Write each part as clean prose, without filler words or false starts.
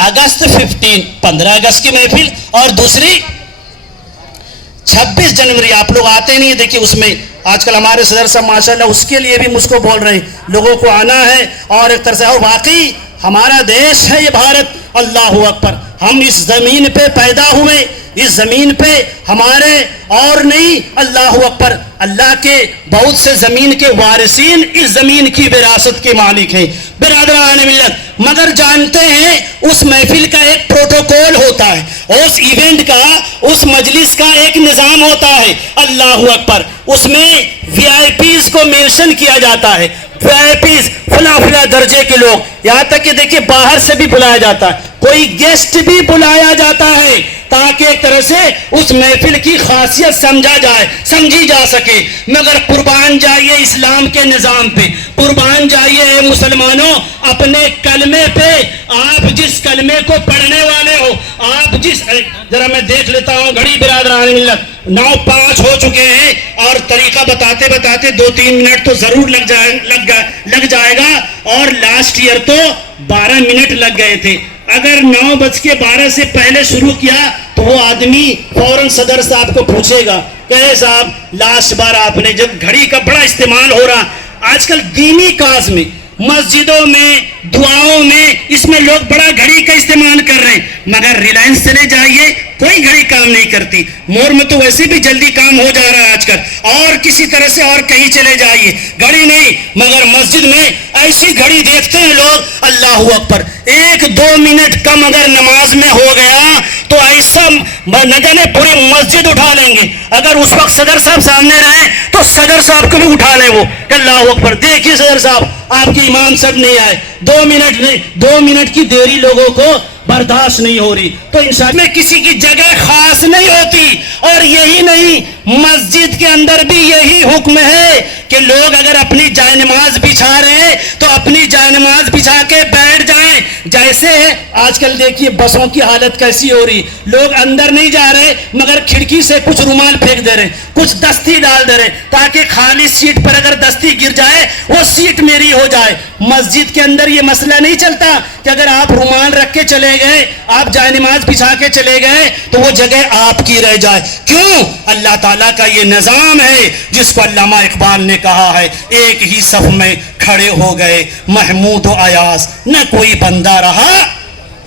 अगस्त 15 अगस्त की महफिल, और दूसरी 26 जनवरी। आप लोग आते नहीं, देखिए उसमें आजकल हमारे सदर साहब माशाल्लाह उसके लिए भी मुझको बोल रहे हैं, लोगों को आना है। और एक तरह से, और वाकई हमारा देश है ये भारत, अल्लाह अकबर। हम इस ज़मीन पे पैदा हुए, इस ज़मीन पे हमारे और नहीं, अल्लाह अकबर, अल्लाह के बहुत से ज़मीन के वारिसीन इस ज़मीन की विरासत के मालिक हैं बिरादरान मिल्लत। मगर जानते हैं उस महफिल का एक प्रोटोकॉल होता है, उस इवेंट का, उस मजलिस का एक निज़ाम होता है, अल्लाह अकबर। उसमें वीआईपीज को मेंशन किया जाता है, वीआईपीज फला फला दर्जे के लोग, यहाँ तक कि देखिए बाहर से भी बुलाया जाता है, कोई गेस्ट भी बुलाया जाता है, ताकि एक तरह से उस महफिल की खासियत समझा जाए, समझी जा सके। मगर कुर्बान जाइए इस्लाम के निज़ाम पे, कुर्बान जाइए मुसलमानों अपने कलमे पे। आप जिस कलमे को पढ़ने वाले हो, आप जिस, जरा मैं देख लेता हूँ घड़ी बिरादरान मिल्लत, 9:05 हो चुके हैं, और तरीका बताते बताते 2-3 मिनट तो जरूर लग जाएगा, और लास्ट ईयर तो 12 मिनट लग गए थे। अगर 9:12 से पहले शुरू किया तो वो आदमी फौरन सदर साहब को पूछेगा, कहे साहब लास्ट बार आपने, जब घड़ी का बड़ा इस्तेमाल हो रहा आजकल दीनी काज में, मस्जिदों में, दुआओं में, इसमें लोग बड़ा घड़ी का इस्तेमाल कर रहे हैं। मगर रिलायंस चले जाइए, कोई घड़ी काम नहीं करती। मोर में तो वैसे भी जल्दी काम हो जा रहा है आजकल, और किसी तरह से और कहीं चले जाइए घड़ी नहीं। मगर मस्जिद में ऐसी घड़ी देखते हैं लोग, अल्लाह अकबर, 1-2 मिनट कम अगर नमाज में हो गया तो ऐसा न जाने पूरी मस्जिद उठा लेंगे। अगर उस वक्त सदर साहब सामने रहे तो सदर साहब को भी उठा ले वो, अल्लाह अकबर। देखिए सदर साहब आपके इमाम सब नहीं आए, 2 मिनट नहीं, 2 मिनट की देरी लोगों को बर्दाश्त नहीं हो रही। तो इंसान में किसी की जगह खास नहीं होती। और यही नहीं, मस्जिद के अंदर भी यही हुक्म है कि लोग अगर अपनी जायनमाज बिछा रहे हैं तो अपनी जायनमाज बिछा के बैठ जाएं। जैसे आजकल देखिए बसों की हालत कैसी हो रही, लोग अंदर नहीं जा रहे मगर खिड़की से कुछ रुमाल फेंक दे रहे, कुछ दस्ती डाल दे रहे, ताकि खाली सीट पर अगर दस्ती गिर जाए वो सीट मेरी हो जाए। मस्जिद के अंदर ये मसला नहीं चलता कि अगर आप रुमाल रख के चले गए, आप जायनमाज बिछा के चले गए तो वो जगह आपकी रह जाए। क्यों? अल्लाह ताला का ये निज़ाम है जिसको अल्लामा इकबाल ने कहा है, एक ही सफ में खड़े हो गए महमूद व अयाज, न कोई बंदा रहा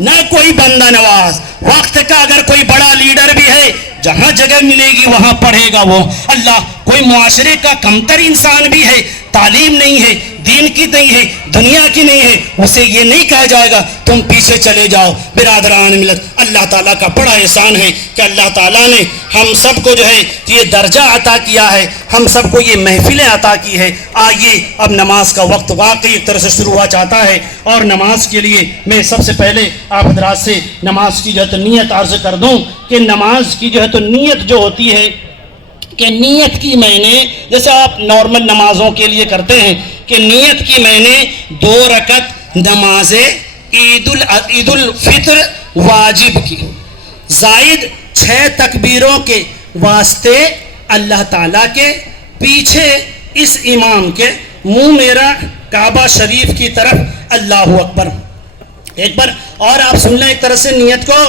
न कोई बंदा नवाज। वक्त का अगर कोई बड़ा लीडर भी है, जहां जगह मिलेगी वहां पढ़ेगा वो। अल्लाह, कोई मुआशरे का कमतर इंसान भी है, तालीम नहीं है, दीन की नहीं है, दुनिया की नहीं है, उसे ये नहीं कहा जाएगा तुम पीछे चले जाओ। बिरादरान मिल्लत, अल्लाह ताला का बड़ा एहसान है कि अल्लाह ताला ने हम सबको जो है ये दर्जा अता किया है, हम सबको ये महफिलें अता की है। आइए अब नमाज का वक्त वाकई एक तरह से शुरू हुआ चाहता है, और नमाज के लिए मैं सबसे पहले आप हज़रात से नमाज की जो है तो नीयत अर्ज कर दूं कि नमाज की जो है तो नीयत जो होती है कि नीयत की मैंने, जैसे आप नॉर्मल नमाजों के लिए करते हैं कि नीयत की मैंने 2 रकत नमाज ईदुल फित्र वाजिब की, जायद 6 तकबीरों के वास्ते अल्लाह ताला के पीछे इस इमाम के मुंह मेरा काबा शरीफ की तरफ, अल्लाह अकबर। एक बार और आप सुन लें एक तरह से नीयत को।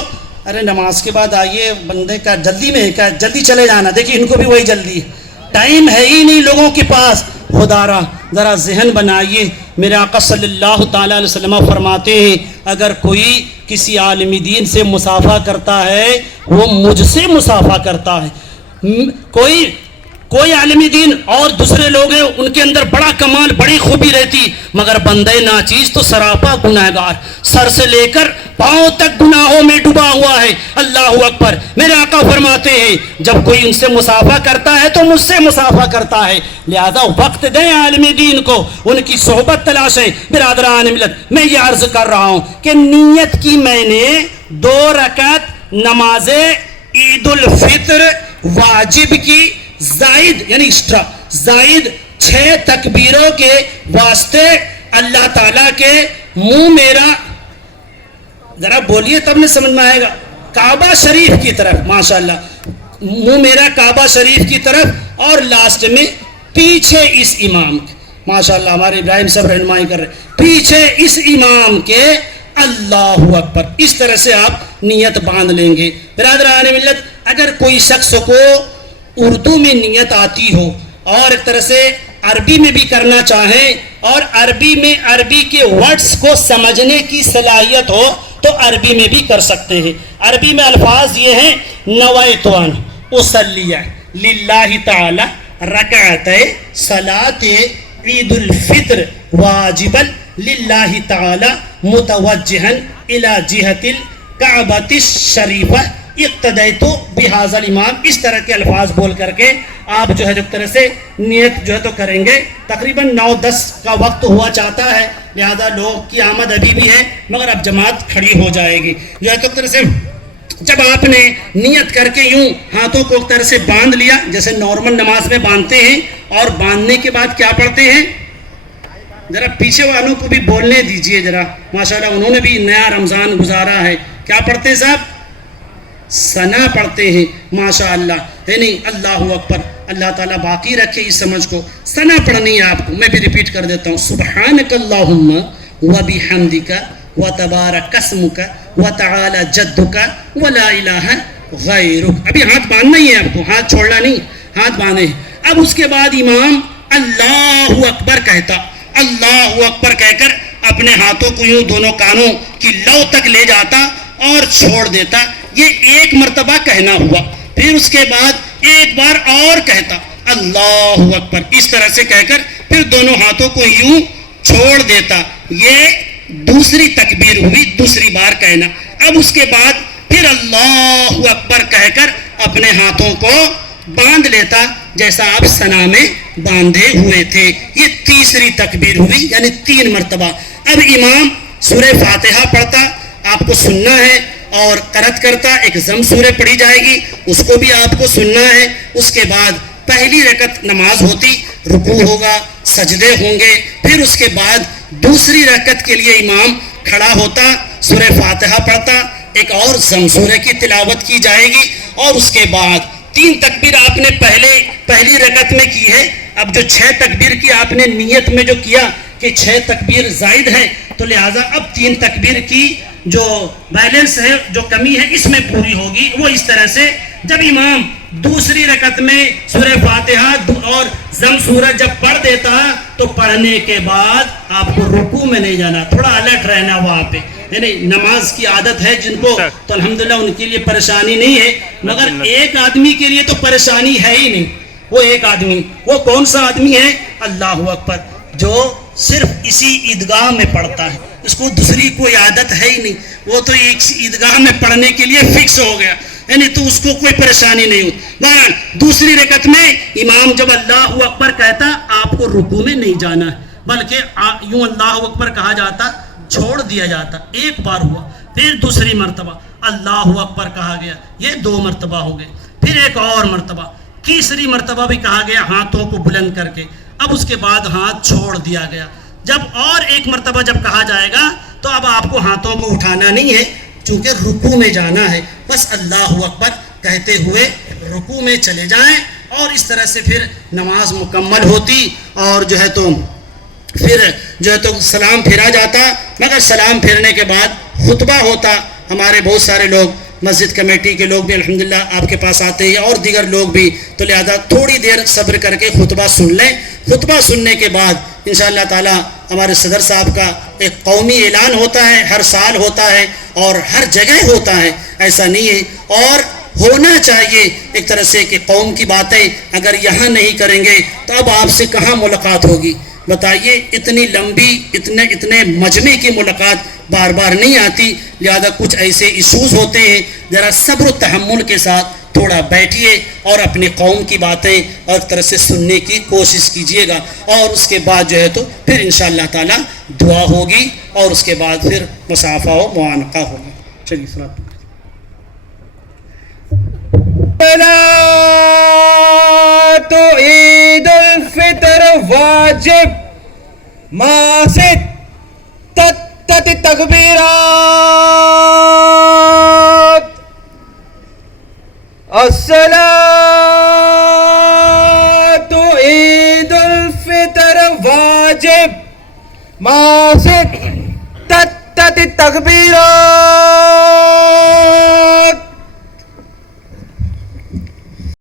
अरे नमाज के बाद आइए, बंदे का जल्दी में क्या, जल्दी चले जाना, देखिए इनको भी वही जल्दी, टाइम है ही नहीं लोगों के पास। खुदारा ज़रा जहन बनाइए, मेरे आका सल्लल्लाहु ताला अलैहि वसल्लम फरमाते हैं, अगर कोई किसी आलिम दीन से मुसाफा करता है वो मुझसे मुसाफा करता है। कोई आलिमी दीन और दूसरे लोग हैं उनके अंदर बड़ा कमाल, बड़ी खूबी रहती, मगर बंदे नाचीज तो सरापा गुनहगार, सर से लेकर पांव तक गुनाहों में डूबा हुआ है। अल्लाह अकबर। मेरे आका फरमाते हैं जब कोई उनसे मुसाफा करता है तो मुझसे मुसाफा करता है, लिहाजा वक्त दें आलिमी दीन को, उनकी सोहबत तलाशें। बिरादरान मिल्लत, मैं ये अर्ज कर रहा हूं कि नीयत की मैंने 2 रकत नमाज ईदुल फित्र वाजिब की, जायद यानी एक्स्ट्रा, जायद 6 तकबीरों के वास्ते अल्लाह ताला के मुंह मेरा, जरा बोलिए तब नहीं समझ में आएगा, काबा शरीफ की तरफ, माशाल्लाह, मुंह मेरा काबा शरीफ की तरफ, और लास्ट में पीछे इस इमाम के, माशाल्लाह हमारे इब्राहिम साहब रहनुमाई कर रहे, पीछे इस इमाम के اللہ اکبر. اس طرح سے آپ نیت باندھ لیں گے. برادران ملت, اگر کوئی شخص کو اردو میں نیت آتی ہو اور ایک طرح سے عربی میں بھی کرنا چاہیں اور عربی میں عربی کے ورڈز کو سمجھنے کی صلاحیت ہو تو عربی میں بھی کر سکتے ہیں. عربی میں الفاظ یہ ہیں, نویت ان اصلی للہ تعالی رکعت صلاۃ عید الفطر واجبا للہ تعالی متوجہا الی جہت الکعبۃ الشریفہ اقتدیت بہذا الامام. اس طرح کے الفاظ بول کر کے آپ جو ہے ایک طرح سے نیت جو ہے تو کریں گے. تقریباً 9-10 کا وقت ہوا چاہتا ہے, لہذا لوگ کی آمد ابھی بھی ہے مگر اب جماعت کھڑی ہو جائے گی. جو ہے تو ایک طرح سے جب آپ نے نیت کر کے یوں ہاتھوں کو ایک طرح سے باندھ لیا جیسے نارمل نماز میں باندھتے ہیں, اور باندھنے کے بعد کیا پڑھتے ہیں, ذرا پیچھے والوں کو بھی بولنے دیجئے ذرا, ماشاءاللہ انہوں نے بھی نیا رمضان گزارا ہے. کیا پڑھتے ہیں صاحب؟ ثنا پڑھتے ہیں ماشاءاللہ, ہے نہیں؟ اللہ اکبر. اللہ تعالیٰ باقی رکھے اس سمجھ کو. ثنا پڑھنی ہے آپ کو. میں بھی ریپیٹ کر دیتا ہوں, سبحانک اللہم وبحمدک وتبارک اسمک وتعالی جدک ولا الہ غیرک. ابھی ہاتھ باندھنا ہی ہے آپ کو, ہاتھ چھوڑنا نہیں, ہاتھ باندھے. اب اس کے بعد امام اللہ اکبر کہتا, اللہ اکبر کہہ کر اپنے ہاتھوں کو یوں دونوں کانوں کی لو تک لے جاتا اور چھوڑ دیتا. یہ ایک مرتبہ کہنا ہوا. پھر اس کے بعد ایک بار اور کہتا اللہ اکبر, اس طرح سے کہہ کر پھر دونوں ہاتھوں کو یوں چھوڑ دیتا. یہ دوسری تکبیر ہوئی, دوسری بار کہنا. اب اس کے بعد پھر اللہ اکبر کہہ کر اپنے ہاتھوں کو باندھ لیتا جیسا آپ ثنا میں باندھے ہوئے تھے. یہ تیسری تکبیر ہوئی, یعنی 3 مرتبہ. اب امام سورہ فاتحہ پڑھتا, آپ کو سننا ہے, اور قرأت کرتا. ایک ضم سورہ پڑھی جائے گی, اس کو بھی آپ کو سننا ہے. اس کے بعد پہلی رکعت نماز ہوتی, رکوع ہوگا, سجدے ہوں گے. پھر اس کے بعد دوسری رکعت کے لیے امام کھڑا ہوتا, سورہ فاتحہ پڑھتا, ایک اور ضم سورہ کی تلاوت کی جائے گی, اور اس کے بعد 3 تکبیر آپ نے پہلی رکعت میں کی ہے. اب جو 6 تکبیر کی آپ نے نیت میں جو کیا کہ 6 تکبیر زائد ہے, تو لہٰذا اب 3 تکبیر کی جو بیلنس ہے, جو کمی ہے, اس میں پوری ہوگی. وہ اس طرح سے جب امام دوسری رکعت میں سورہ فاتحہ اور ضم سورہ جب پڑھ دیتا, تو پڑھنے کے بعد آپ کو رکوع میں نہیں جانا, تھوڑا الرٹ رہنا وہاں پہ. یعنی نماز کی عادت ہے جن کو, تو الحمدللہ ان کے لیے پریشانی نہیں ہے, مگر ایک آدمی کے لیے تو پریشانی ہے ہی نہیں. وہ ایک آدمی, وہ کون سا آدمی ہے؟ اللہ اکبر, جو صرف اسی عیدگاہ میں پڑھتا ہے, اس کو دوسری کوئی عادت ہے ہی نہیں. وہ تو ایک عیدگاہ میں پڑھنے کے لیے فکس ہو گیا, یعنی تو اس کو کوئی پریشانی نہیں ہوتی. بہرحال دوسری رکعت میں امام جب اللہ اکبر کہتا, آپ کو رکوع میں نہیں جانا ہے, بلکہ یوں اللہ اکبر کہا جاتا, چھوڑ دیا جاتا. ایک بار ہوا, پھر دوسری مرتبہ اللہ اکبر کہا گیا, یہ 2 مرتبہ ہو گئے. پھر ایک اور مرتبہ, تیسری مرتبہ بھی کہا گیا ہاتھوں کو بلند کر کے. اب اس کے بعد ہاتھ چھوڑ دیا گیا. جب اور ایک مرتبہ جب کہا جائے گا تو اب آپ کو ہاتھوں کو اٹھانا نہیں ہے, چونکہ رکوع میں جانا ہے. بس اللہ اکبر کہتے ہوئے رکوع میں چلے جائیں, اور اس طرح سے پھر نماز مکمل ہوتی, اور جو ہے تو پھر جو ہے تو سلام پھیرا جاتا. مگر سلام پھیرنے کے بعد خطبہ ہوتا. ہمارے بہت سارے لوگ, مسجد کمیٹی کے لوگ بھی الحمدللہ آپ کے پاس آتے ہیں, اور دیگر لوگ بھی, تو لہذا تھوڑی دیر صبر کر کے خطبہ سن لیں. خطبہ سننے کے بعد انشاءاللہ تعالی ہمارے صدر صاحب کا ایک قومی اعلان ہوتا ہے, ہر سال ہوتا ہے اور ہر جگہ ہوتا ہے, ایسا نہیں ہے, اور ہونا چاہیے ایک طرح سے کہ قوم کی باتیں اگر یہاں نہیں کریں گے تو اب آپ سے کہاں ملاقات ہوگی؟ بتائیے, اتنی لمبی اتنے مجمع کی ملاقات بار بار نہیں آتی. لہذا کچھ ایسے ایشوز ہوتے ہیں, ذرا صبر و تحمل کے ساتھ تھوڑا بیٹھیے اور اپنی قوم کی باتیں اور ایک طرح سے سننے کی کوشش کیجیے گا. اور اس کے بعد جو ہے تو پھر انشاءاللہ تعالی دعا ہوگی, اور اس کے بعد پھر مصافحہ و معانقہ ہوگا. چلیے صلاۃ تو عید الفطر واجب ماں سے تکبیرات. الصلاۃ عید الفطر واجب ماں سے كبيرة التكبيرات